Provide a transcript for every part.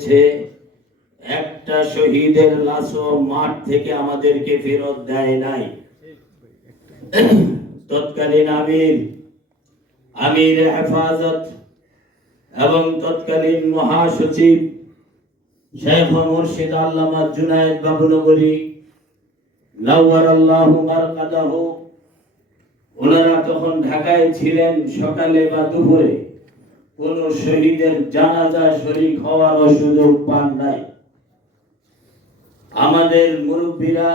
হয়েছে, একটা শহীদের লাশও মাঠ থেকে আমাদেরকে ফেরত দেয় নাই। তৎকালীন আমির আমির হেফাজত এবং তৎকালীন মহাসচিব শেখ মুর্শিদ আল্লামা জুনায়েদ বাবুনগরী নাওয়ার আল্লাহ মারকাদাহ ওনারা তখন ঢাকায় ছিলেন সকালে বা দুপুরে। কোন শহীদের জানাজা শরীক হওয়ার সুযোগ পান নাই। আমাদের মুরব্বীরা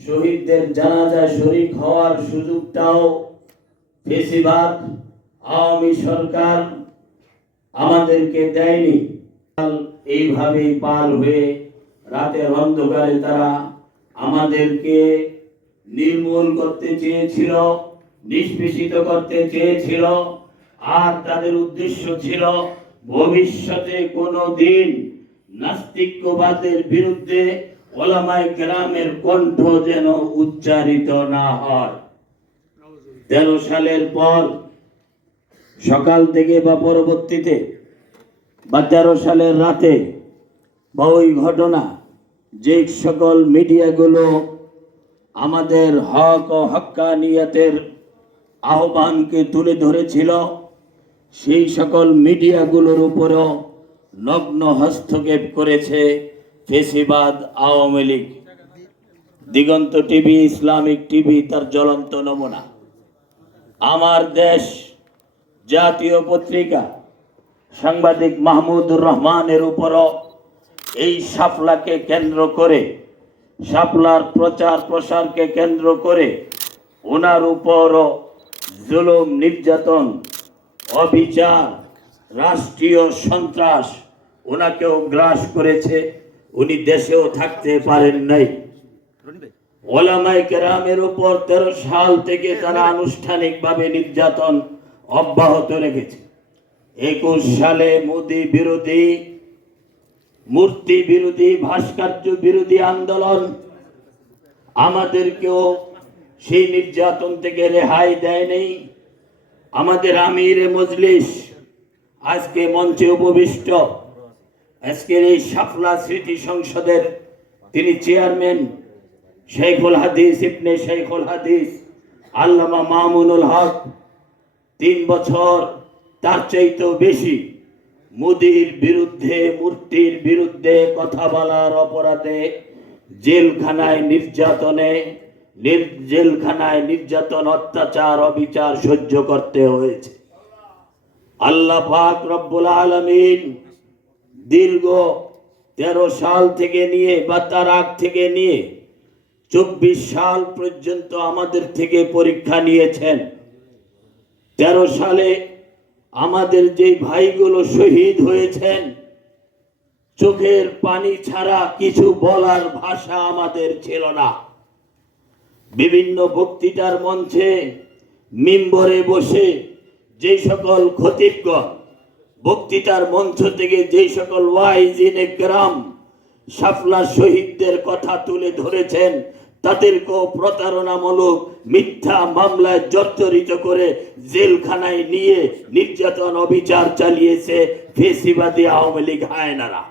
শহীদদের জানাজা শরীক হওয়ার সুযোগটাও বেশিরভাগ আওয়ামী সরকার আমাদেরকে দেয়নি। এইভাবেই পার হয়ে রাতের অন্ধকারে তারা আমাদেরকে নির্মূল করতে চেয়েছিল, নিষ্পেষিত করতে চেয়েছিল। আর তাদের উদ্দেশ্য ছিল ভবিষ্যতে কোনো দিন নাস্তিক্যবাদের বিরুদ্ধে ওলামায় গ্রামের কণ্ঠ যেন উচ্চারিত না হয়। তেরো সালের পর সকাল থেকে বা পরবর্তীতে বা তেরো সালের রাতে বা ওই ঘটনা, যে সকল মিডিয়াগুলো আমাদের হক ও হক্কানিয়তের আহ্বানকে তুলে ধরেছিল সেই সকল মিডিয়াগুলোর উপরও নগ্ন হস্তক্ষেপ করেছে ফেসিবাদ Awami League. Diganta TV, Islamic TV, তার জ্বলন্ত নমুনা। আমার দেশ জাতীয় পত্রিকা, সাংবাদিক মাহমুদুর রহমানের উপরও এই সাপলাকে কেন্দ্র করে, শাপলার প্রচার প্রসারকে কেন্দ্র করে ওনার উপরও জুলুম, নির্যাতন অবিচার, রাষ্ট্রীয় সন্ত্রাস ওনাকেও গ্রাস করেছে, উনি দেশেও থাকতে পারেন নাই। ওলামাই কেরামের উপর তেরো সাল থেকে তারা আনুষ্ঠানিকভাবে নির্যাতন অব্যাহত রেখেছে। একুশ সালে মোদি বিরোধী, মূর্তি বিরোধী, ভাস্কর্য বিরোধী আন্দোলন আমাদেরকেও সেই নির্যাতন থেকে রেহাই দেয়নি আমাদের আমির মজলিস আজকে মঞ্চে উপবিষ্ট। আজকের এই সাফলা স্মৃতি সংসদের তিনি চেয়ারম্যান শেখুল হাদিস ইবনে শেখুল হাদিস, আল্লামা মামুনুল হক। তিন বছর তার চাইতেও বেশি মোদির বিরুদ্ধে, মূর্তির বিরুদ্ধে কথা বলার অপরাধে জেলখানায় নির্যাতনে নির- জেলখানায় নির্যাতন, অত্যাচার, অবিচার সহ্য করতে হয়েছে। আল্লাহ পাক রব্বুল আলমিন দীর্ঘ তেরো সাল থেকে নিয়ে বা তার আগ থেকে নিয়ে চব্বিশ সাল পর্যন্ত আমাদের থেকে পরীক্ষা নিয়েছেন। তেরো সালে আমাদের যে ভাইগুলো শহীদ হয়েছেন, চোখের পানি ছাড়া কিছু বলার ভাষা আমাদের ছিল না। বিভিন্ন বক্তৃতার মঞ্চে মিম্বরে বসে যে সকল খতিবগণ বক্তৃতার মঞ্চ থেকে যে সকল ওয়াইজিনে গ্রাম সাফলা শহীদদের কথা তুলে ধরেছেন তাদেরকেও প্রতারণামূলক মিথ্যা মামলায় জর্জরিত করে জেলখানায় নিয়ে নির্যাতন অবিচার চালিয়েছে ফেসিবাদী আওয়ামী লীগ হায়নারা।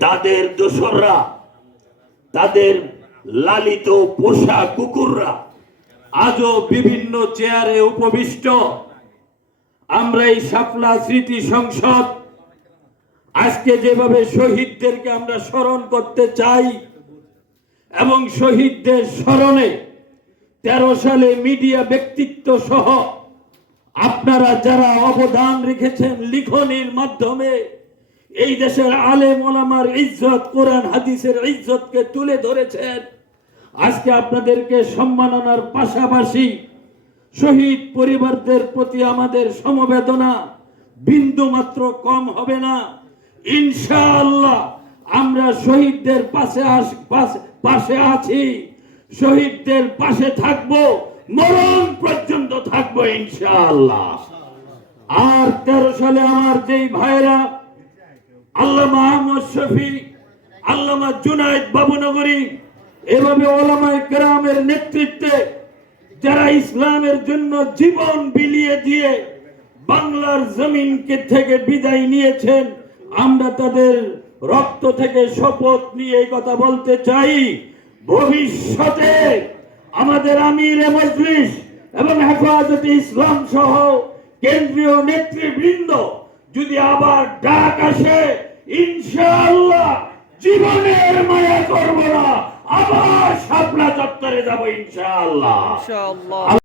তাদের দোসররা, তাদের লালিত পোষা কুকুররা আজও বিভিন্ন চেয়ারে উপবিষ্ট। আমরা এই শাপলা স্মৃতি সংসদ আজকে যেভাবে শহীদদেরকে আমরা স্মরণ করতে চাই এবং শহীদদের স্মরণে তেরো সালে মিডিয়া ব্যক্তিত্ব সহ আপনারা যারা অবদান রেখেছেন লিখনির মাধ্যমে এই দেশের আলেম ওলামার ইজ্জত, কোরআন, হাদিসের ইজ্জতকে তুলে ধরেছেন। আজকে আপনাদেরকে সম্মাননার পাশাপাশি শহীদ পরিবারদের প্রতি আমাদের সমবেদনা বিন্দু মাত্র কম হবে না। ইনশাআল্লাহ আমরা শহীদদের পাশে পাশে আছি। শহীদদের পাশে থাকব, মরণ পর্যন্ত থাকব ইনশাআল্লাহ। আর তেরো সালে আমার যেই ভাইরা আল্লামা আহমদ শফি, আল্লামা জুনায়েদ বাবুনগরী এভাবে ওলামায় গ্রামের নেতৃত্বে যারা ইসলামের জন্য জীবন বিলিয়ে দিয়ে বাংলার জমিনকে থেকে বিদায় নিয়েছেন, আমরা তাদের রক্ত থেকে শপথ নিয়ে এই কথা বলতে চাই। ভবিষ্যতে আমাদের আমির মজলিস এবং হেফাজতে ইসলাম সহ কেন্দ্রীয় নেতৃবৃন্দ যদি আবার ডাক আসে, ইনশাআল্লাহ জীবনের মায়া করব না। আবার শাপলা চত্বরে যাব ইনশাআল্লাহ।